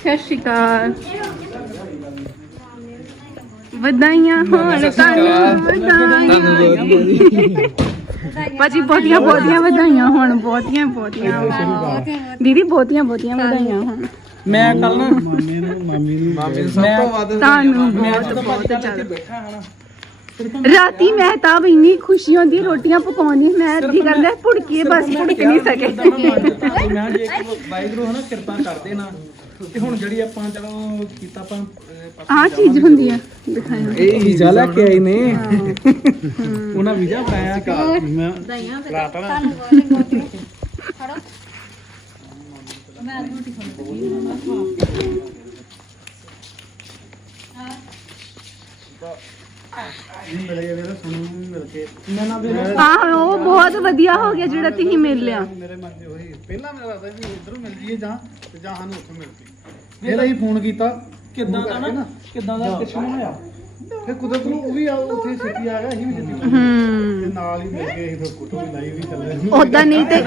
ਸਤਿ ਸ਼੍ਰੀ ਅਕਾਲ। ਵਧਾਈਆਂ ਹੋਣ ਤੁਹਾਨੂੰ ਵਧਾਈਆਂ। ਭਾਜੀ ਬਹੁਤੀਆਂ ਬਹੁਤੀਆਂ ਵਧਾਈਆਂ ਹੋਣ ਬਹੁਤੀਆਂ ਬਹੁਤੀਆਂ ਦੀਦੀ ਬਹੁਤੀਆਂ ਬਹੁਤੀਆਂ ਵਧਾਈਆਂ ਹੋਣ। ਮੈਂ ਕੱਲ ਨਾ ਮਾਮੇ ਨੂੰ ਮਾਮੀ ਨੂੰ। ਮਾਮੇ ਨੂੰ ਸਭ ਤੋਂ ਵੱਧ ਤੁਹਾਨੂੰ ਮੈਂ ਬਹੁਤ ਜਦੋਂ ਬਹੁਤ ਬੱਚਾ ਲੈ ਕੇ ਜ਼ਿਆਦਾ ਬੈਠਾ ਹਾਂ ਨਾ ਰਾਤੀ ਮੈਂ ਤਾਂ ਵੀ ਇੰਨੀ ਖੁਸ਼ੀ ਹੁੰਦੀ ਰੋਟੀਆਂ ਪਕਾਉਂਦੀ ਮੈਂ ਕੀ ਕਰਦਾ ਭੁੜਕੀ ਬਸ ਭੁੜਕ ਨਹੀਂ ਸਕੇ। ਮੈਂ ਜੇ ਵਾਹਿਗੁਰੂ ਹਨਾ ਕਿਰਪਾ ਕਰਦੇ ਨਾ ਤੇ ਹੁਣ ਜਿਹੜੀ ਆਪਾਂ ਚਲੋ ਕੀਤਾ ਆਪਾਂ ਆਹ ਚੀਜ਼ ਹੁੰਦੀ ਆ ਦਿਖਾਇਆ ਇਹ ਵੀਜ਼ਾ ਲੈ ਕੇ ਆਏ ਨੇ। ਉਹਨਾਂ ਵੀਜ਼ਾ ਪਾਇਆ ਮੈਂ ਕੇ ਮੈਂ ਨਾ ਵੀ ਆਹ ਉਹ ਬਹੁਤ ਵਧੀਆ ਹੋ ਗਿਆ ਜਿਹੜਾ ਤੁਸੀਂ ਮਿਲ ਲਿਆ। ਮੇਰੇ ਮਨ ਉਹੀ ਪਹਿਲਾਂ ਮੇਰਾ ਲੱਗਦਾ ਵੀ ਇਧਰੋਂ ਮਿਲ ਜੀਏ ਜਾਂ ਤੇ ਜਾਂ ਸਾਨੂੰ ਉੱਥੋਂ ਮਿਲ ਪਈ ਫਿਰ ਅਸੀਂ ਫੋਨ ਕੀਤਾ ਕਿੱਦਾਂ ਦਾ ਨਾ ਕਿੱਦਾਂ ਦਾ ਕਿਛ ਹੋਇਆ? ਫਿਰ ਕੁਦਰਤ ਨੂੰ ਉਹ ਵੀ ਆ ਉੱਥੇ ਛੇਤੀ ਆ ਗਿਆ ਅਸੀਂ ਵੀ ਛੇਤੀ। ਹੂੰ। ਤੇ ਨਾਲ ਹੀ ਮਿਲ ਗਏ ਅਸੀਂ ਫਿਰ ਫੋਟੋ ਵੀ ਲਾਈ ਵੀ ਚੱਲੇ। ਉਦਾਂ ਨਹੀਂ ਤੇ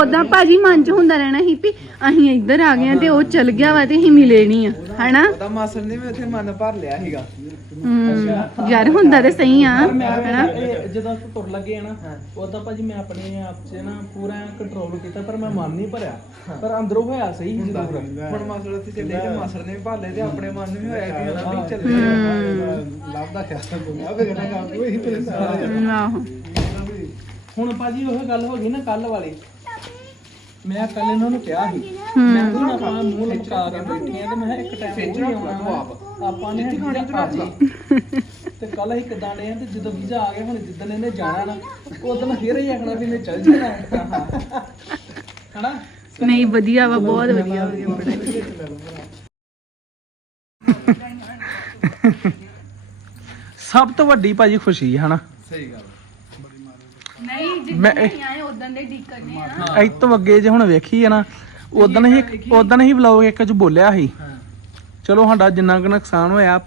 ਉਦਾਂ ਭਾਜੀ ਮਨ ਚ ਹੁੰਦਾ ਰਹਿਣਾ ਸੀ ਵੀ ਅਸੀਂ ਇੱਧਰ ਆ ਗਏ ਆ ਤੇ ਉਹ ਚਲ ਗਿਆ ਵਾ ਤੇ ਅਸੀਂ ਮਿਲੇ ਨਹੀਂ ਆ ਹਨਾ? ਉਹਦਾ ਮਾਸਰ ਨੇ ਵੀ ਉੱਥੇ ਮਨ ਭਰ ਲਿਆ ਸੀਗਾ। ਹੂੰ ਯਾਰ ਹੁੰਦਾ ਤੇ ਸਹੀ ਆ ਹਨਾ? ਜਦੋਂ ਅਸੀਂ ਤੁਰ ਲੱਗੇ ਆ ਨਾ ਉਦਾਂ ਭਾਜੀ ਮੈਂ ਆਪਣੇ ਆਪ 'ਚ ਨਾ ਪੂਰਾ ਕੰਟਰੋਲ ਕੀਤਾ ਪਰ ਮੈਂ ਮਨ ਨਹੀਂ ਭਰਿਆ। ਪਰ ਅੰਦਰੋਂ ਹੋਇਆ ਸਹੀ ਜ਼ਰੂਰ ਹੁਣ ਮਾਸਰ ਉੱਥੇ ਚੱਲੇ ਤੇ ਮਾਸਰ ਨੇ ਵੀ ਭਰ ਲਏ ਤੇ ਆਪਣੇ ਮਨ ਨੂੰ ਵੀ ਹੋਇਆ ਕਿ ਹਨਾ ਵੀ ਚੱਲੇ। ਲੱਭ ਦਾ ਖਿਆਲ ਦੁਨੀਆ ਫਿਰ ਇਹਨਾਂ ਕੰਮ ਕੋਈ ਹੀ ਪਹਿਲੇ ਸਾਰਾ ਹਮ, ਆਹੋ। ਹੁਣ ਭਾਜੀ ਉਹ ਗੱਲ ਹੋ ਗਈ ਨਾ ਕੱਲ ਵਾਲੀ। ਮੈਂ ਕੱਲ ਇਹਨਾਂ ਨੂੰ ਕਿਹਾ ਸੀ ਮੈਂ ਕਿਹਾ ਹੁਣ ਆਪਾਂ ਮੂੰਹ ਲਟਕਾ ਕੇ ਬੈਠੇ ਆ ਤੇ ਮੈਂ ਕਿਹਾ ਇੱਕ ਟਾਈਮ ਉਹ ਨਹੀਂ ਆਉਣਾ ਆਪ ਆਪਾਂ ਨੇ ਖਾਣੇ ਤੇ ਤੇ ਕੱਲ ਅਸੀਂ ਕਿਦਾਂ ਡੇ ਆ ਤੇ ਜਦੋਂ ਵੀਜ਼ਾ ਆ ਗਿਆ ਹੁਣ ਜਿੱਦਣ ਇਹਨੇ ਜਾਣਾ ਨਾ ਉਦੋਂ ਫੇਰ ਹੀ ਆਖਣਾ ਵੀ ਮੈਂ ਚੱਲ ਜਾਣਾ। ਨਹੀਂ ਵਧੀਆ ਵਾ ਬਹੁਤ ਵਧੀਆ। ਹੋ ਗਿਆ ਸਭ ਤੋਂ ਵੱਡੀ ਭਾਜੀ ਖੁਸ਼ੀ ਹੈ ਹਨਾ? ਸਹੀ ਗੱਲ ਨਹੀਂ ਮੈਂ ਜਿੱਦਾਂ ਆਏ ਉਦਾਂ ਦੇ ਡੀ ਕਰਨੇ ਆ। ਇਹ ਤੋਂ ਅੱਗੇ ਜੇ ਹੁਣ ਵੇਖੀ ਹੈ ਨਾ ਉਦੋਂ ਹੀ ਉਦੋਂ ਹੀ ਵਲੌਗ ਇੱਕ ਚ ਬੋਲਿਆ ਸੀ। ਚਲੋ ਸਾਡਾ ਜਿੰਨਾ ਕੁ ਨੁਕਸਾਨ ਹੋਇਆ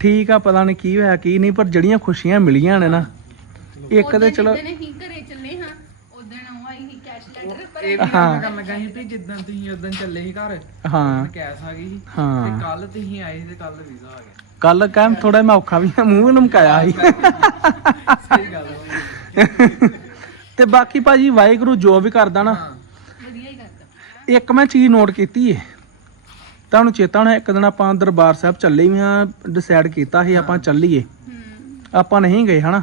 ਠੀਕ ਆ ਪਤਾ ਨਹੀਂ ਕੀ ਹੋਇਆ ਕੀ ਨਹੀਂ ਪਰ ਜਿਹੜੀਆਂ ਖੁਸ਼ੀਆਂ ਮਿਲੀਆਂ ਨੇ ਨਾ ਇੱਕ ਤੇ ਚਲੋ ਜਿੱਦਣ ਅਸੀਂ ਘਰੇ ਚੱਲੇ ਹਾਂ ਉਦੋਂ ਉਹ ਆਈ ਸੀ ਕੈਸ਼ ਲੈਟਰ ਪਰ ਇਹ ਵੀ ਹਾਂ। ਲੱਗਾ ਸੀ ਵੀ ਜਿੱਦਾਂ ਤੁਸੀਂ ਉਦੋਂ ਚੱਲੇ ਸੀ ਘਰ ਹਾਂ। ਕੈਸ ਆ ਗਈ ਸੀ ਤੇ ਹਾਂ। ਕੱਲ ਤੁਸੀਂ ਆਏ ਸੀ ਤੇ ਕੱਲ ਵੀਜ਼ਾ ਆ ਗਿਆ। ਕੱਲ ਕਹਿਮ ਥੋੜਾ ਮੈਂ ਔਖਾ ਵੀ ਆ, ਮੂੰਹ ਲਮਕਾਇਆ ਸੀ। ਸਹੀ ਗੱਲ ਹੈ ਤੇ ਬਾਕੀ ਭਾਜੀ ਵਾਹਿਗੁਰੂ ਜੋ ਵੀ ਕਰਦਾ ਨਾ ਵਧੀਆ ਹੀ ਕਰਦਾ। ਇੱਕ ਮੈਂ ਚੀਜ਼ ਨੋਟ ਕੀਤੀ ਏ। ਤੁਹਾਨੂੰ ਚੇਤਾ ਹੋਣਾ ਇੱਕ ਦਿਨ ਆਪਾਂ ਦਰਬਾਰ ਸਾਹਿਬ ਚੱਲੇ ਵੀ ਹਾਂ ਡਿਸਾਈਡ ਕੀਤਾ ਸੀ ਆਪਾਂ ਚੱਲੀਏ। ਹੂੰ। ਆਪਾਂ ਨਹੀਂ ਗਏ ਹਨਾ?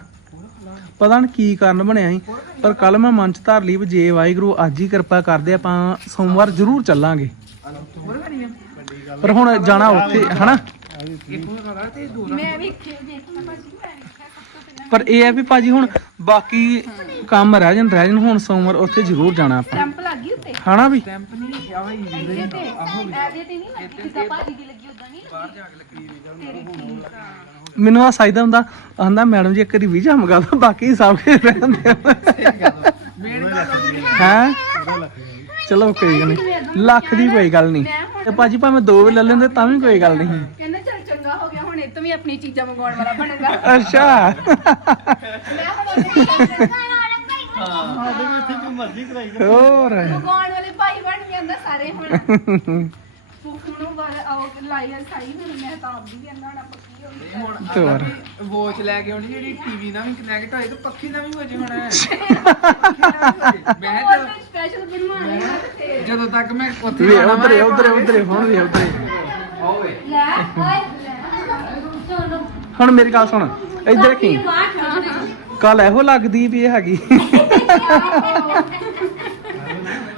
ਪਤਾ ਨਹੀਂ ਕੀ ਕਾਰਨ ਬਣਿਆ ਸੀ ਪਰ ਕੱਲ ਮੈਂ ਮਨ ਚ ਧਾਰ ਲਈ ਵੀ ਜੇ ਵਾਹਿਗੁਰੂ ਅੱਜ ਹੀ ਕਿਰਪਾ ਕਰਦੇ ਆਪਾਂ ਸੋਮਵਾਰ ਜ਼ਰੂਰ ਚੱਲਾਂਗੇ। ਪਰ ਹੁਣ ਜਾਣਾ ਉੱਥੇ ਹਨਾ? ਮੈਂ ਵੀ ਵੇਖਿਆ ਦੇਖਣਾ ਭਾਜੀ ਮੈਂ ਵੇਖਿਆ ਸਭ ਤੋਂ ਪਹਿਲਾਂ ਪਰ ਇਹ ਹੈ ਵੀ ਭਾਜੀ ਹੁਣ ਬਾਕੀ ਕੰਮ ਰਹਿ ਜਾਣ ਰਹਿ ਜਾਣ ਹੁਣ ਸੋਮਵਾਰ ਉੱਥੇ ਜ਼ਰੂਰ ਜਾਣਾ ਆਪਾਂ। ਸਟੈਂਪ ਲੱਗ ਉੱਤੇ? ਹਨਾ ਵੀ? ਇਹਦੇ ਤੇ ਇਹਦੇ ਤੇ ਨਹੀਂ ਲੱਗੀ ਜਿੱਦਾਂ ਭਾਜੀ ਦੀ ਲੱਗੀ ਉਦਾਂ ਨਹੀਂ ਬਾਹਰ ਜਾ ਕੇ ਲੱਕੜੀ ਵੀਜ਼ਾ ਮੈਨੂੰ ਆ ਸਾਈਦਾ ਹੁੰਦਾ ਆਂਦਾ ਮੈਡਮ ਜੀ ਇੱਕ ਵਾਰੀ ਵੀਜ਼ਾ ਮੰਗਾ ਦੋ ਬਾਕੀ ਸਭ ਕੁਝ ਹੈ? ਚਲੋ ਕੋਈ ਗੱਲ ਨਹੀਂ। ਲੱਖ ਦੀ ਕੋਈ ਗੱਲ ਨਹੀਂ। ਤੇ ਭਾਜੀ ਭਾਵੇਂ ਦੋ ਵੀ ਲੈ ਲੈਂਦੇ ਤਾਂ ਵੀ ਕੋਈ ਗੱਲ ਨਹੀਂ। ਚੰਗਾ ਹੋ ਗਿਆ ਹੁਣ ਇਹ ਤੋਂ ਵੀ ਆਪਣੀ ਚੀਜ਼ਾਂ ਮੰਗਵਾਉਣ ਵਾਲਾ ਬਣੂਗਾ। ਅੱਛਾ। ਮੈਂ ਹੁਣ ਉਹਦੇ ਸਾਡੇ ਵੀ ਇੱਥੇ ਜੋ ਮਰਜ਼ੀ ਕਰਾਈ ਹੋਰ। ਮੰਗਵਾਉਣ ਵਾਲੇ ਭਾਈ ਬਣ ਜਾਂਦਾ ਸਾਰੇ ਹੁਣ। ਹੁਣ ਵਾਰ ਆਓ ਲਾਈ ਸਾਈ ਹੁਣ ਮੈਂ ਤਾਂ ਆਪਦੀ ਵੀ ਅੰਨਾ ਨਾ ਪੱਕੀ ਹੋ ਗਈ। ਹੁਣ ਹੋਰ। ਵਾਚ ਲੈ ਕੇ ਆਉਣੀ ਜਿਹੜੀ ਟੀਵੀ ਨਾਲ ਵੀ ਕਨੈਕਟ ਹੋਏ ਤੇ ਪੱਖੀ ਨਾਲ ਵੀ ਹੋ ਜੇ ਹੁਣ। ਮੈਂ ਉਹ ਸਪੈਸ਼ਲ ਬਣਵਾਉਣੇ ਆ ਤੇ। ਫਿਰ ਜਦੋਂ ਤੱਕ ਮੈਂ ਉੱਥੇ ਵੇ ਜਾਣਾ ਉਧਰੇ ਵਾ, ਉਧਰੇ ਉਧਰੇ ਹੁਣ ਵੀ ਉਧਰੇ। ਹੋਵੇ ਲੈ ਓਏ। ਲੈ ਚਲੋ ਹੁਣ ਮੇਰੀ ਗੱਲ ਸੁਣ ਇੱਧਰ ਰੱਖੀ ਕੱਲ ਇਹੋ ਲੱਗਦੀ ਵੀ ਇਹ ਹੈਗੀ।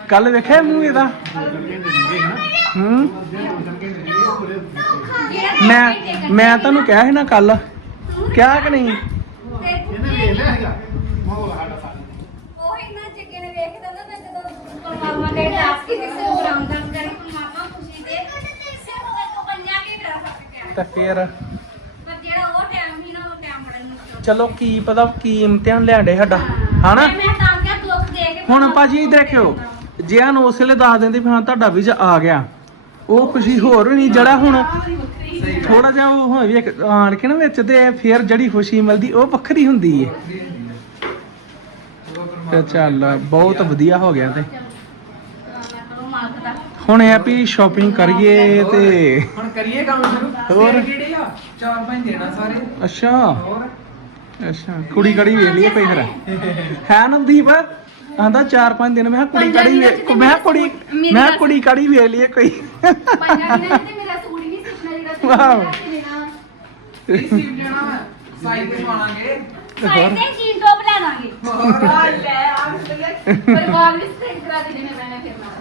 ਕੱਲ ਵੇਖਿਆ ਮੂੰਹ ਇਹਦਾ? ਹੂੰ? ਮੈਂ ਮੈਂ ਤੁਹਾਨੂੰ ਕਿਹਾ ਸੀ ਨਾ ਕੱਲ। ਕਿਹਾ ਕਿ ਨਹੀਂ? ਕੀ ਕੇ ਤਾਂ ਫੇਰ ਪਰ ਜਿਹੜਾ ਉਹ ਟਾਈਮ ਸੀ ਨਾ ਉਹ ਟਾਈਮ ਬੜਾ ਮੁਸ਼ਕਲ ਚਲੋ ਕੀ ਪਤਾ ਕੀ ਇਮਤਿਹਾਨ ਲਿਆਂਡੇ ਸਾਡਾ ਹਨਾ? ਮੈਂ ਤਾਂ ਕਿਹਾ ਦੁੱਖ ਦੇ ਕੇ ਹੁਣ ਭਾਜੀ ਇੱਧਰ ਦੇਖਿਓ ਜੇ ਆਨ ਉਸ ਵੇਲੇ ਦੱਸ ਦਿੰਦੇ ਵੀ ਹਾਂ ਤੁਹਾਡਾ ਵੀਜ਼ਾ ਆ ਗਿਆ ਉਹ ਖੁਸ਼ੀ ਹੋਰ ਨਹੀਂ ਜਿਹੜਾ ਹੁਣ ਥੋੜਾ ਜਿਹਾ ਉਹ ਹੋਵੇ ਇੱਕ ਆਣ ਕੇ ਨਾ ਵਿੱਚ ਤੇ ਫਿਰ ਜਿਹੜੀ ਖੁਸ਼ੀ ਮਿਲਦੀ ਉਹ ਵੱਖਰੀ ਹੁੰਦੀ ਏ। ਤੇ ਚੱਲ ਬਹੁਤ ਵਧੀਆ ਹੋ ਗਿਆ ਤੇ। ਹੁਣ ਇਹ ਵੀ ਸ਼ਾਪਿੰਗ ਕਰੀਏ ਤੇ ਹੁਣ ਕਰੀਏ ਕੰਮ ਸ਼ੁਰੂ। ਹੋਰ? ਤੇਰੇ ਕਿਹੜੇ ਆ? ਚਾਰ ਪੰਜ ਦੇਣਾ ਸਾਰੇ। ਅੱਛਾ। ਹੋਰ? ਅੱਛਾ ਕੁੜੀ ਕੜੀ ਵੇਖ ਲਈਏ ਕੋਈ ਹਰਾ ਹੈ ਨਵਦੀਪ? ਆਂਦਾ 4-5 ਦਿਨ ਮੈਂ ਕਿਹਾ ਕੁੜੀ ਪੰਜਾਂ ਕੜੀ ਦਿਨਾਂ ਵੇਖ ਤੇ ਮੈਂ ਕਿਹਾ ਕੁੜੀ ਸੂਟ- ਮੇਰੀ ਮੈਂ ਕਿਹਾ ਕੁੜੀ ਕੜੀ ਵੇਖ ਲਈਏ ਕੋਈ। ਪੰਜਾਂ ਦਿਨਾਂ 'ਚ ਤੇ ਮੇਰਾ ਸੂਟ ਹੀ ਨਹੀਂ ਸਿੱਖਣਾ ਜਿਹੜਾ ਤੁਸੀਂ ਕੇ ਦੇਣਾ। ਇਹ ਸੀਪ ਜਾਣਾ ਵਾ ਸਾਈਡ ਤੇ ਪਾਵਾਂਗੇ। ਸਾਈਡ ਤੇ ਜੀਨ ਟੌਪ ਲੈ ਦਾਂਗੇ ਆ ਲੈ ਆ ਪਰਿਵਾਰ ਵਿੱਚ ਤੇ ਕਰਾ ਦੇ ਮੈਂ ਮੈਨੇ ਫਿਰ ਨਾਲ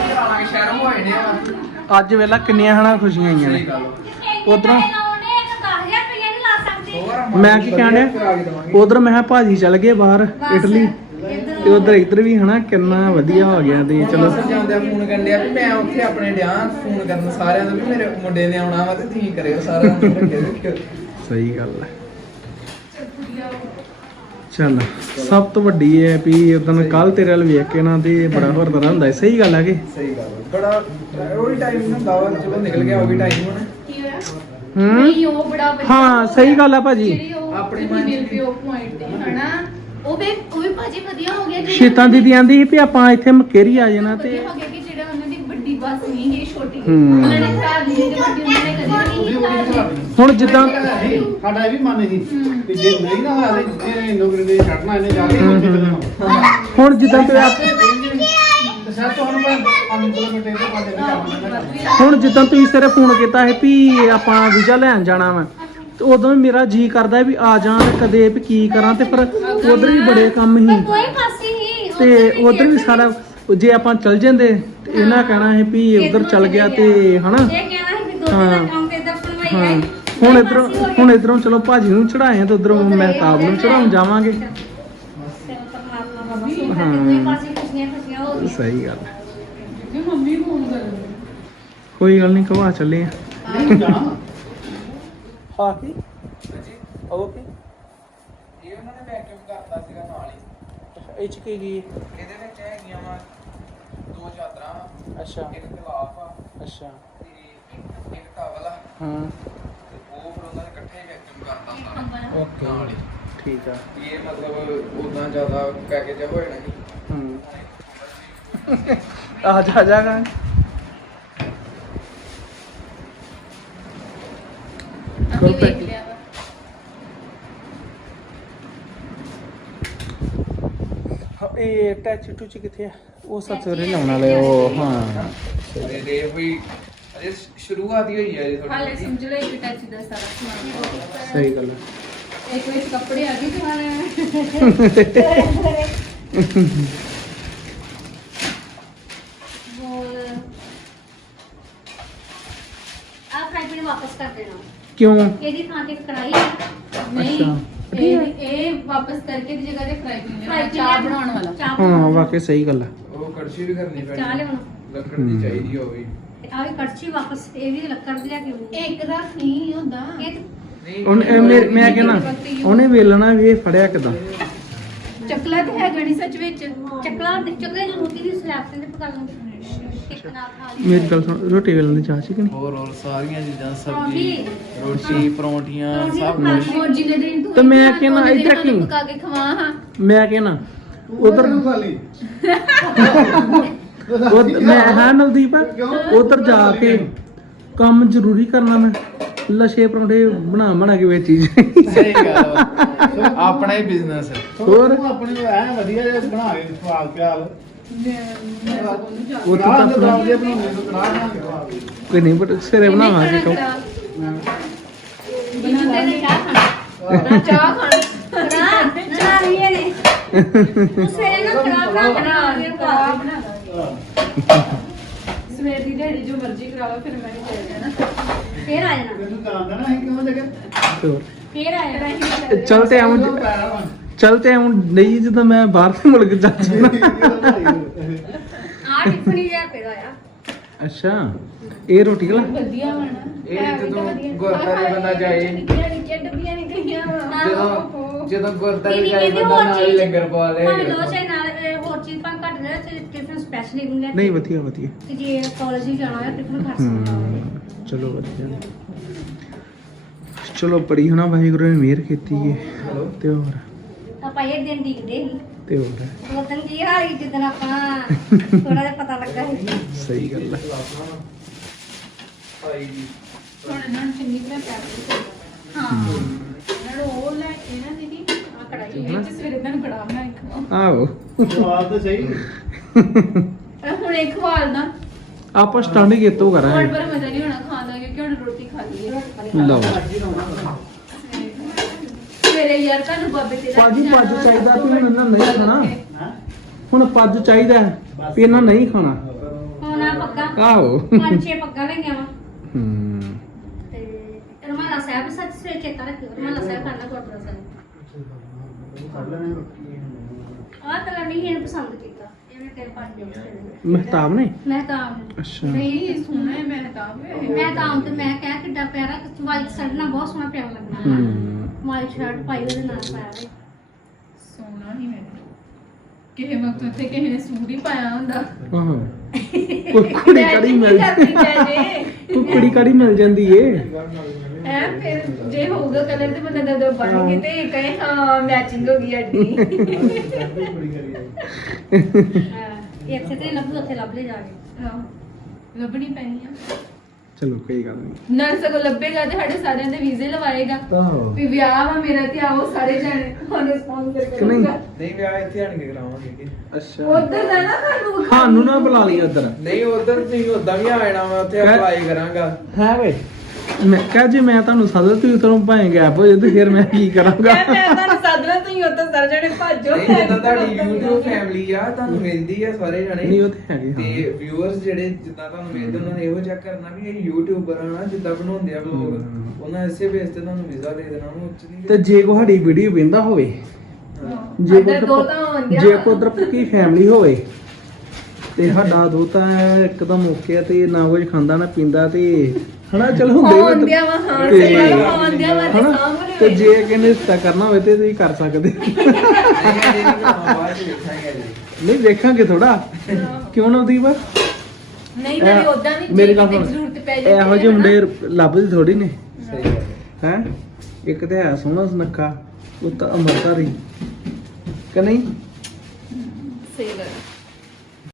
ਇਹ ਪਾਵਾਂਗੇ ਸ਼ਹਿਰੋਂ ਹੋਏ ਨੇ ਆ। ਅੱਜ ਵੇਲਾ ਕਿੰਨੀਆਂ ਹਨਾ ਖੁਸ਼ੀਆਂ ਆਈਆਂ ਨੇ। ਗੱਲ ਉੱਧਰੋਂ- ਲਾਉਣੇ ਇਹਨੂੰ 10000 ਰੁਪਏ ਨਹੀਂ ਲਾ ਸਕਦੇ ਹੋਰ ਮੈਂ ਕੀ ਕਹਿਣ ਡਿਆ? ਉਧਰ ਮੈਂ ਕਿਹਾ ਭਾਜੀ ਚੱਲ ਗਏ ਬਾਹਰ ਇਟਲੀ। ਤੇ ਉਧਰ ਇੱਧਰ ਵੀ ਹਨਾ ਕਿੰਨਾ ਵਧੀਆ ਹੋ ਗਿਆ ਤੇ ਚਲੋ। ਚਲੋ ਸਰ ਜਾਂਦੇ ਫੋਨ ਕਰਨ ਡਿਆ ਵੀ ਮੈਂ ਉੱਥੇ ਆਪਣੇ ਡਿਆ ਫੋਨ ਕਰਨ ਸਾਰਿਆਂ ਦਾ ਵੀ ਮੇਰੇ ਮੁੰਡੇ ਨੇ ਆਉਣਾ ਵਾ ਤੇ ਤੁਸੀਂ ਕਰਿਓ ਸਾਰਾ ਕੰਮ ਰੱਖਿਓ ਰੱਖਿਓ ਸਹੀ ਗੱਲ ਹੈ। ਚੱਲ ਸਭ ਤੋਂ ਵੱਡੀ ਹੈ ਵੀ ਉਦੋਂ ਕੱਲ ਤੇਰੇ ਵੱਲ ਵੇਖ ਕੇ ਨਾ ਤੇ ਬੜਾ ਹੋਰ ਤਰ੍ਹਾਂ ਹੁੰਦਾ ਹੈ। ਸਹੀ ਗੱਲ ਹੈ ਕਿ? ਸਹੀ ਗੱਲ। ਬੜਾ ਉਹ ਵੀ ਟਾਈਮ ਹੁੰਦਾ ਵਾ ਚਲੋ ਨਿਕਲ ਗਿਆ ਉਹ ਵੀ ਟਾਈਮ ਹੁਣ। ਕੀ ਹੋਇਆ? ਹੂੰ? ਨਹੀਂ ਉਹ ਬੜਾ ਵਧੀਆ ਹਾਂ ਸਹੀ ਗੱਲ ਆ ਭਾਜੀ। ਜਿਹੜੀ ਉਹ ਆਪਣੀ ਆਪਣੀ mind ਮਿਲ ਪਿਓ ਪੁਆਇੰਟ ਤੇ ਹਨਾ? ਉਹ ਵੀ ਉਹ ਵੀ ਭਾਜੀ ਵਧੀਆ ਹੋ ਗਿਆ ਜਿਹੜਾ- ਸ਼ੀਤਾਂ ਦੀਦੀ ਆਂਦੀ ਸੀ ਵੀ ਆਪਾਂ ਇੱਥੇ ਮਕੇਰੀ ਆ ਜਾਣਾ ਤੇ। ਵਧੀਆ ਹੋ ਗਿਆ ਕਿ ਜਿਹੜਾ ਉਹਨਾਂ ਦੀ ਵੱਡੀ ਬੱਸ ਨਹੀਂ ਗਈ ਛੋਟੀ ਹੂੰ। ਉਹਨਾਂ ਨੇ ਖਰਾਬ ਨਹੀਂ ਤੇ ਵੱਡੀ ਉਹਨਾਂ ਨੇ ਕਦੇ ਉਹਦੀ ਨਹੀਂ ਉਹਦੀ ਖਰਾਬ ਚਲਾਉਣੀ। ਹੁਣ ਜਿੱਦਾਂ ਸਾਡਾ ਇਹ ਵੀ ਮਨ ਸੀ ਕਿ ਜੇ ਨਹੀਂ ਨਾ ਹੋਇਆ ਤੇ ਇਹ ਨੌਕਰੀ ਦੇ ਛੱਡਣਾ ਇਹਨੇ ਜਾ ਕੇ ਹੁਣ ਜਿੱਦਾਂ ਤੇ ਆਪ- ਤੇ ਸਰ ਤੁਹਾਨੂੰ ਮੈਂ 5 ਕਿਲੋਮੀਟਰ ਦੇ ਬਾਅਦ ਇਹਨੇ ਕਰਨਾ ਹੁਣ ਜਿੱਦਾਂ ਤੁਸੀਂ ਸਵੇਰੇ ਫੋਨ ਕੀਤਾ ਹੈ ਵੀ ਆਪਾਂ ਵੀਜ਼ਾ ਲੈਣ ਜਾਣਾ ਵਾ ਤੇ ਉਦੋਂ ਵੀ ਮੇਰਾ ਜੀ ਕਰਦਾ ਵੀ ਆ ਜਾਣ ਕਦੇ ਵੀ ਕੀ ਕਰਾਂ ਤੇ ਪਰ ਉਧਰ ਵੀ ਬੜੇ ਕੰਮ ਕੋਈ ਪਾਸੇ ਹੀ ਤੇ ਉਧਰ ਵੀ ਸਾਰਾ ਜੇ ਆਪਾਂ ਚੱਲ ਜਾਂਦੇ ਤੇ ਇਹਨਾਂ ਕਹਿਣਾ ਹੈ ਵੀ ਉਧਰ ਚੱਲ ਗਿਆ ਤੇ ਹਨਾ। ਇਹ ਕਹਿਣਾ ਸੀ ਵੀ ਦੋ ਹਾਂ। ਕੰਮ ਤੇ ਗਏ ਹੁਣ ਇਧਰੋਂ ਹੁਣ ਇਧਰੋਂ ਚਲੋ ਭਾਜੀ ਨੂੰ ਚੜਾਏ ਤੇ ਉਧਰੋਂ ਮਹਿਤਾਬ ਨੂੰ ਚੜਾਉਣ ਜਾਵਾਂਗੇ। ਹਾਂ। ਖੁਸ਼ੀਆਂ ਖੁਸ਼ੀਆਂ ਹੋ। ਸਹੀ ਗੱਲ ਹੈ ਕੋਈ ਗੱਲ ਨਹੀਂ ਕਵਾ ਚੱਲੇ ਆ। ਨਹੀਂ ਜਾਣਾ ਹਾਂ ਕੀ? ਓਕੇ ਇਹ ਉਹਨਾਂ ਨੇ ਵੈਕਿਊਮ ਕਰਤਾ ਸੀਗਾ ਨਾਲ ਹੀ। ਇਹ ਚ ਕੀ ਗਈ ਇਹਦੇ ਵਿੱਚ ਹੈਗੀਆਂ ਵਾ ਦੋ ਚਾਦਰਾਂ ਅੱਛਾ। ਇੱਕ ਗਲਾਫ ਆ ਅੱਛਾ। ਤੇ ਇੱਕ ਟਾਵਲ ਆ। ਹਾਂ। ਤੇ ਉਹ ਫਿਰ ਉਹਨਾਂ ਨੇ ਇਕੱਠੇ ਵੈਕਿਊਮ ਕਰਤਾ ਸਾਰਾ। ਓਕੇ। ਠੀਕ ਆ। ਇਹ ਮਤਲਬ ਉਦਾਂ ਜ਼ਿਆਦਾ ਪੈਕੇਜ ਹੋ ਜਾਣਾ ਸੀ ਹੂੰ ਆ ਜਾ ਜਾਗਾ ਅਸੀਂ ਵੇਖ ਲਿਆ ਵਾ। ਇਹ ਟੱਚ ਟੁੱਚ ਕਿੱਥੇ ਆ? ਉਹ ਸੱਚ ਸਵੇਰੇ ਲਾਉਣ ਵਾਲੇ ਉਹ ਹਾਂ। ਤੇ ਦੇ ਵੀ ਅਜੇ ਸ਼ੁਰੂਆਤ ਹੀ ਹੋਈ ਹੈ ਜੀ ਹਾਲੇ ਥੋੜੀ ਸਮਝ ਲਓ ਇੱਕ ਟੱਚ ਦਾ ਸਾਰਾ ਸਮਾਨ। ਸਹੀ ਗੱਲ ਹੈ ਇੱਕ ਵਿੱਚ ਕੱਪੜੇ ਆ ਗਏ ਜਵਾਨ ਹੋਰ ਆ ਫਰਾਈ ਪੈਨ ਵਾਪਸ ਕਰ ਦੇਣਾ ਕਿਉਂ? ਇਹਦੀ ਥਾਂ ਤੇ ਕੜਾਈ। ਨਹੀਂ ਅੱਛਾ। ਇਹ ਇਹ ਵਾਪਸ ਕਰਕੇ ਦੀ ਜਗ੍ਹਾ ਤੇ ਫਰਾਈ ਪੈਨ ਲੈਣਾ ਚਾਹ ਬਣਾਉਣ ਵਾਲਾ। ਚਾਹ ਹਾਂ ਵਾਕਈ ਸਹੀ ਗੱਲ ਹੈ ਉਹ ਕੜਛੀ ਵੀ ਕਰਨੀ ਪੈਣੀ। ਚਾਹ ਲਿਆਉਣਾ। ਲੱਕੜ ਦੀ ਚਾਹੀਦੀ ਆ ਵੀ। ਕੜਛੀ ਵਾਪਸ ਇਹ ਵੀ ਲੱਕੜ ਦੀ ਲਿਆ ਕੇ ਆਉਣੀ। ਇੱਕ ਦਾ ਨਹੀਂ ਹੁੰਦਾ ਇਹ ਤੇ ਨਹੀਂ ਉਹਨੇ ਇਹ ਮੇਰੇ- ਮੈਂ ਕਹਿਣਾ ਉਹਨੇ ਵੇਲਣਾ ਵੀ ਇਹ ਫੜਿਆ ਕਿਦਾਂ? ਚੱਕਲਾ ਤੇ ਹੈ ਗਣੀ ਸੱਚ ਵਿੱਚ। ਚੱਕਲਾ ਚੱਕਲੇ ਦੀ ਰੋਟੀ ਦੀ ਸਲੈਬ ਤੇ ਪਕਾ ਲਾਂਗੇ ਇੱਕ ਨਾਲ ਖਾ ਲਈ ਮੇਰੀ ਗੱਲ ਸੁਣ ਰੋਟੀ ਵੇਲਣ ਦੀ ਚਾਹ ਸੀ ਕਿ ਨਹੀਂ ਹੋਰ ਹੋਰ ਸਾਰੀਆਂ ਚੀਜ਼ਾਂ ਪਰੌਂਠੀ। ਰੋਟੀ ਪਰੌਂਠੀਆਂ ਪਰੌਂਠੀ ਸਭ ਕੁਝ ਲਈ। ਹੋਰ ਜਿੰਨੇ ਦਿਨ ਤੂੰ ਤੇ ਮੈਂ ਕਹਿਣਾ ਇੱਧਰ ਕੀ? ਪਕਾ ਕੇ ਖਵਾ ਹਾਂ ਮੈਂ ਕਹਿਣਾ ਉਧਰ ਨੂੰ ਖਾਲੀ ਉਧ- ਮੈਂ ਹਾਂ ਨਵਦੀਪ ਉਧਰ ਜਾ ਕੇ ਕੰਮ ਜ਼ਰੂਰੀ ਕਰਨਾ ਮੈਂ ਲਸ਼ੇ ਪਰੌਂਠੇ ਬਣਾ ਬਣਾ ਕੇ ਵੇਚੀ। ਸਹੀ ਗੱਲ। ਆਪਣਾ ਹੀ ਬਿਜ਼ਨਸ ਹੈ ਹੋਰ? ਹੋਰ ਆਪਣੀ ਐ ਵਧੀਆ ਜਿਹਾ ਬਣਾ ਕੇ ਸਵਾਲ ਪਿਆਲ ਤਾਂ ਦੇ ਤੋਂ ਕੜਾਹ ਬਣਾ ਦੇ ਕੋਈ ਨਹੀਂ ਬਟ ਸਵੇਰੇ ਬਣਾਵਾਂਗੇ ਕਹੋ ਬਣਾਉਂਦੇ ਨੇ ਚਾਹ ਖਾਣਾ। ਚਾਹ ਖਾਣ। ਕੜਾ ਨਾ ਇਹ ਨੇ ਉਸੇ ਨਾ ਕੜਾ ਬਣਾ ਬਣਾ ਕੇ ਕੜਾ ਪਾ ਬਣਾ। ਸਵੇਰ ਦੀ ਦਿਹਾੜੀ ਜੋ ਮਰਜ਼ੀ ਕਰਾਵਾ ਫਿਰ ਮੈਂ ਨਹੀਂ ਚੱਲ ਜਾਣਾ। ਫੇਰ ਆ ਜਾਣਾ। ਤੈਨੂੰ ਜਾਣਦਾ ਨਾ ਅਸੀਂ ਕਿਉਂ ਜਗ੍ਹਾ। ਫੇਰ ਆ ਜਾਣਾ ਕਰਾਂਗੇ ਚੱਲ ਤੇ ਆਉਂ ਚੱਲ ਤੇ ਆਉਂ ਨਹੀਂ ਜਦੋਂ ਮੈਂ ਬਾਹਰ ਦੇ ਮੁਲਕ ਜਾ ਚੁੱਕਾ ਆ ਟਿਫਨੀ ਜਿਹਾ ਪਿਆ ਆ। ਅੱਛਾ ਇਹ ਰੋਟੀ ਖਲਾ ਵਧੀਆ ਹੋਣਾ ਇਹ ਜਦੋਂ ਗੁਰਦਾਰੇ ਬੰਦਾ ਜਾਏ। ਨਿੱਕੀਆਂ ਨਿੱਕੀਆਂ ਡੱਬੀਆਂ ਨਿਕਲੀਆਂ ਵਾ ਜਦੋਂ ਜਦੋਂ ਗੁਰਦਾਰੇ ਜਾਏ ਬੰਦਾ ਨਾਲ ਲੰਗਰ ਪਾ ਲੇ। ਭਾਵੇਂ ਦੋ ਚਾਹੇ ਨਾਲ ਇਹ ਹੋਰ ਚੀਜ਼ ਭਾਵੇਂ ਘੱਟ ਦੇ ਤੇ ਟਿਫਨ ਸਪੈਸ਼ਲ ਹੀ ਲੈ ਨਹੀਂ ਵਧੀਆ ਵਧੀਆ। ਤੇ ਜੇ ਕਾਲਜ ਹੀ ਜਾਣਾ ਹੈ ਟਿਫਨ ਖਾ ਸਕਦਾ ਚਲੋ ਵਧੀਆ। ਚਲੋ ਬੜੀ ਹਨਾ ਵਾਹਿਗੁਰੂ ਨੇ ਮਿਹਰ ਕੀਤੀ ਹੈ। ਤੇ ਹੋਰ? ਇਹ ਦਿਨ ਦੇਖਦੇ ਸੀ ਤੇ ਹੋਰ? ਉਦੋਂ ਕੀ ਹਾਲ ਸੀ ਜਿੱਦਣ ਆਪਾਂ ਥੋੜਾ ਜਿਹਾ ਪਤਾ ਲੱਗਾ ਸੀ। ਸਹੀ ਗੱਲ ਹੈ ਹੁਣ ਨੂੰ ਚੰਗੀ ਤਰ੍ਹਾਂ ਪਿਆਰ ਕਰੋ ਹਾਂ। ਇਹਨਾਂ ਨੂੰ ਉਹ ਲੈ ਇਹਨਾਂ ਦੀ ਨਹੀਂ ਆ ਕੜਾਈ ਇਹ ਚ ਸਵੇਰੇ ਤੁਹਾਨੂੰ ਕੜਾ ਬਣਾ ਕੇ ਖਵਾਓ। ਆਹੋ। ਜਵਾਬ ਤਾਂ ਸਹੀ। ਇਹ ਹੁਣ ਇੱਕ ਖਵਾਲ ਦਾ ਆਪਾਂ ਸਟਾਰਟਿੰਗ ਇਤੋਂ ਹੁਣ ਕਰਾਂਗੇ। ਪਰ ਮਜ਼ਾ ਨਹੀਂ ਹੋਣਾ ਖਾਣ ਦਾ ਕਿਉਂਕਿ ਹੁਣ ਰੋਟੀ ਖਾ ਲਈ ਹੈ ਲਓ। ਸਵੇਰੇ ਯਾਰ ਤੁਹਾਨੂੰ ਬਾਬੇ ਤੇ ਭਾਜੀ ਪੱਜ ਚਾਹੀਦਾ ਵੀ ਇਹਨਾਂ ਨਹੀਂ ਖਾਣਾ। ਹੁਣ ਪੱਜ ਚਾਹੀਦਾ ਵੀ ਇਹਨਾਂ ਨਹੀਂ ਖਾਣਾ। ਹੁਣ ਪੱਕਾ ਆਹੋ। ਪੰਜ ਛੇ ਪੱਕਾ ਲੈ ਗਿਆ ਵਾ ਹੂੰ। ਤੇ ਰਮਾਲਾ ਸਾਹਿਬ ਸੱਚ ਸਵੇਰੇ ਚੇਤਾ ਰੱਖਿਓ ਰਮਾਲਾ ਸਾਹਿਬ ਕਰਨਾ ਗੁਰਦੁਆਰਾ ਸਾਹਿਬ। ਆਹ ਕਲਰ ਨਹੀਂ ਇਹਨੂੰ ਪਸੰਦ ਕੀਤਾ। ਇਹਨੇ ਤੇਰੇ ਪੰਜ ਦੇ ਮਹਿਤਾਬ ਨੇ? ਮੈਂ ਤਾਂ ਅੱਛਾ। ਨਹੀਂ ਸੋਹਣਾ ਹੈ ਮੈਂ ਤਾਂ ਮੈਂ ਤਾਂ ਆਮ ਤੇ ਮੈਂ ਕਹਿ ਕਿੱਡਾ ਪਿਆਰਾ ਵਾਈਟ ਸ਼ਰਟ ਨਾਲ ਬਹੁਤ ਸੋਹਣਾ ਪਿਆਰਾ ਲੱਗਦਾ। ਹੂੰ। ਵਾਈਟ ਸ਼ਰਟ ਪਾਈ ਉਹਦੇ ਨਾਲ ਪਾਇਆ ਵੇ। ਸੋਹਣਾ ਹੀ ਮੈਂ। ਕਿਸੇ ਵਕਤ ਉੱਥੇ ਕਿਸੇ ਨੇ ਸੂਟ ਹੀ ਪਾਇਆ ਹੁੰਦਾ। ਆਹੋ। ਕੋਈ ਕੁੜੀ ਕੜੀ ਮਿਲ ਕਰਦੀ ਜੇ ਕੋਈ ਕੁੜੀ ਕੜੀ ਮਿਲ ਜਾਂਦੀ ਏ? ਐ ਫਿਰ ਜੇ ਹੋਊਗਾ ਕਲਰ ਤੇ ਬੰਦਾ ਜਦੋਂ ਬਣ ਕੇ ਤੇ ਕਹੇ ਹਾਂ ਮੈਚਿੰਗ ਹੋ ਗਈ ਅੱਡੀ ਹਾਂ, ਇੱਥੇ ਤੇ ਲੱਭੂ ਉੱਥੇ ਲੱਭ ਲੈ ਜਾ ਕੇ। ਆਹੋ, ਲੱਭਣੀ ਪੈਣੀ ਆ। ਚਲੋ ਕੋਈ ਗੱਲ ਨਹੀਂ। ਨਾਲ ਸਗੋਂ ਲੱਭੇਗਾ ਤੇ ਸਾਡੇ ਸਾਰਿਆਂ ਦੇ ਵੀਜ਼ੇ ਲਵਾਏਗਾ। ਆਹੋ। ਵੀ ਵਿਆਹ ਵਾ ਮੇਰਾ ਤੇ ਆਓ ਸਾਰੇ ਜਾਣੇ ਹੁਣ ਸਪਾਂਸਰ ਕਿ ਨਹੀਂ? ਕਰੂਗਾ। ਨਹੀਂ ਵਿਆਹ ਇੱਥੇ ਆਣ ਕੇ ਕਰਾਵਾਂਗੇ ਕਿ ਅੱਛਾ। ਉਧਰ ਦਾ ਨਾ ਸਾਨੂੰ ਸਾਨੂੰ ਨਾ ਬੁਲਾ ਲਈ ਉਧਰ। ਨਹੀਂ ਉਧਰ ਤੁਸੀਂ ਉਦਾਂ ਵੀ ਆ ਜਾਣਾ ਮੈਂ ਉੱਥੇ ਕਹਿ- ਅਪਲਾਈ ਕਰਾਂਗਾ। ਹੈ ਵੇ। ਮੈਂ ਕਹਾਂ ਜੇ ਮੈਂ ਤੁਹਾਨੂੰ ਸੱਦ ਤੂੰ ਉਧਰੋਂ ਭਾਵੇਂ ਗੈਪ ਹੋ ਜੇ ਤੇ ਫਿਰ ਮੈਂ ਕੀ ਕਰਾਂਗਾ। ਮੈਂ ਮੈਂ ਤੁਹਾਨੂੰ ਸਾਧਨਾ ਤੁਸੀਂ ਉੱਧਰ ਸਾਰੇ ਜਾਣੇ ਭੱਜੋ ਨਹੀਂ ਜਿੱਦਾਂ ਤੁਹਾਡੀ YouTube ਫੈਮਿਲੀ ਆ ਤੁਹਾਨੂੰ ਮਿਲਦੀ ਆ ਸਾਰੇ ਨਹੀਂ ਜਣੇ ਉਹ ਤੇ ਹੈਗੇ ਤੇ ਹਾਂ। ਵਿਊਅਰਸ ਜਿਹੜੇ ਜਿੱਦਾਂ ਤੁਹਾਨੂੰ ਮਿਲਦੇ ਉਹਨਾਂ ਨੇ ਇਹੋ ਚੈੱਕ ਕਰਨਾ ਵੀ ਇਹ ਯੂਟਿਊਬਰ ਆ ਜਿੱਦਾਂ ਬਣਾਉਂਦੇ ਆ ਵਲੌਗ। ਉਹਨਾਂ ਇਸੇ ਬੇਸ ਤੇ ਤੁਹਾਨੂੰ ਵੀਜ਼ਾ ਦੇ ਦੇਣਾ ਉਹਨੂੰ ਉੱਚ ਨਹੀਂ ਤੇ ਜੇ ਕੋ ਸਾਡੀ ਵੀਡੀਓ ਵੇਂਦਾ ਹੋਵੇ ਜੇ ਇੱਧਰ ਦੋ ਤਾਂ ਕੋ ਆਉਂਦਿਆਂ। ਜੇ ਕੋ ਉਧਰ ਪੱਕੀ ਫੈਮਿਲੀ ਹੋਵੇ ਤੇ ਸਾਡਾ ਦੋਤਾ ਇੱਕਦਮ ਓਕੇ ਆ ਤੇ ਨਾ ਕੁਝ ਖਾਂਦਾ ਨਾ ਪੀਂਦਾ ਤੇ ਹਨਾ ਚਲ ਹੁੰਦੇ ਵੀ ਆਉਂਦਿਆਂ ਵਾ, ਹਾਂ, ਤੇ- ਸਹੀ ਗੱਲ, ਆਉਂਦਿਆਂ ਵਾ ਤੇ ਹਨਾ? ਤੇ। ਜੇ ਕਹਿੰਦੇ ਰਿਸ਼ਤਾ ਕਰਨਾ ਹੋਵੇ ਤੇ ਤੁਸੀਂ ਕਰ ਸਕਦੇ ਨਹੀਂ ਨਹੀਂ ਨਹੀਂ ਵੇਖਾਂਗੇ ਥੋੜਾ ਕਿਉਂ ਨਾ ਦੀਪ ਨਹੀਂ ਤਾਂ ਉਦਾਂ ਮੇਰੀ ਜੇ ਗੱਲ ਜ਼ਰੂਰਤ ਪੈ ਜਾਂਦੀ ਇਹੋ ਜਿਹੇ। ਮੁੰਡੇ ਲੱਭਦੇ ਥੋੜੀ ਨੇ। ਹੈ। ਇੱਕ ਤੇ ਹੈ ਸੋਹਣਾ ਸੁਨੱਖਾ ਉਹ ਤਾਂ ਅਮਰਤਾਰੀ ਕਿ ਨਹੀਂ? ਸਹੀ ਗੱਲ